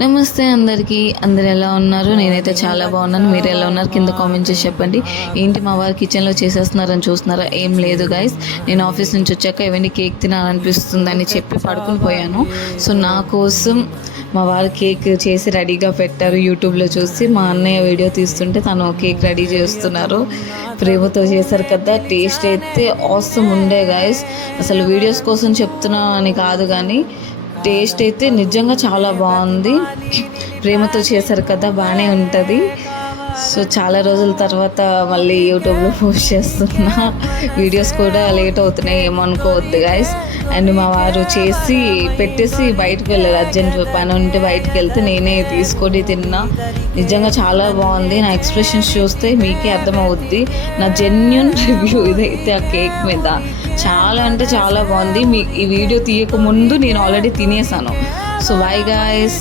నమస్తే అందరికీ, అందరు ఎలా ఉన్నారు? నేనైతే చాలా బాగున్నాను. మీరు ఎలా ఉన్నారు? కింద కామెంట్ చేసి చెప్పండి. ఏంటి మా వారు కిచెన్లో చేసేస్తున్నారని చూస్తున్నారా? ఏం లేదు గైస్, నేను ఆఫీస్ నుంచి వచ్చాక ఏమైనా కేక్ తినాలనిపిస్తుందని చెప్పి పడుకుని పోయాను. సో నా కోసం మా వారు కేక్ చేసి రెడీగా పెట్టారు. యూట్యూబ్లో చూసి మా అన్నయ్య వీడియో తీస్తుంటే తను కేక్ రెడీ చేస్తున్నారు. ప్రేమతో చేశారు కదా, టేస్ట్ అయితే ఆసమ్ ఉండే గైస్. అసలు వీడియోస్ కోసం చెప్తున్నా అని కాదు, కానీ టేస్ట్ అయితే నిజంగా చాలా బాగుంది. ప్రేమతో చేశారు కదా, బాగానే ఉంటుంది. సో చాలా రోజుల తర్వాత మళ్ళీ యూట్యూబ్లో పోస్ట్ చేస్తున్నా. వీడియోస్ కూడా లేట్ అవుతున్నాయి, ఏమనుకోవద్దు గైస్. అండ్ మా వారు చేసి పెట్టేసి బయటకు వెళ్ళారు, అర్జెంట్ పని ఉంటే బయటకు వెళ్తే నేనే తీసుకొని తిన్నా. నిజంగా చాలా బాగుంది. నా ఎక్స్ప్రెషన్స్ చూస్తే మీకే అర్థమవుద్ది. నా జెన్యున్ రివ్యూ ఇదైతే ఆ కేక్ మీద. చాలా అంటే చాలా బాగుంది. ఈ వీడియో తీయక ముందు నేను ఆల్రెడీ తినేసాను. So by guys.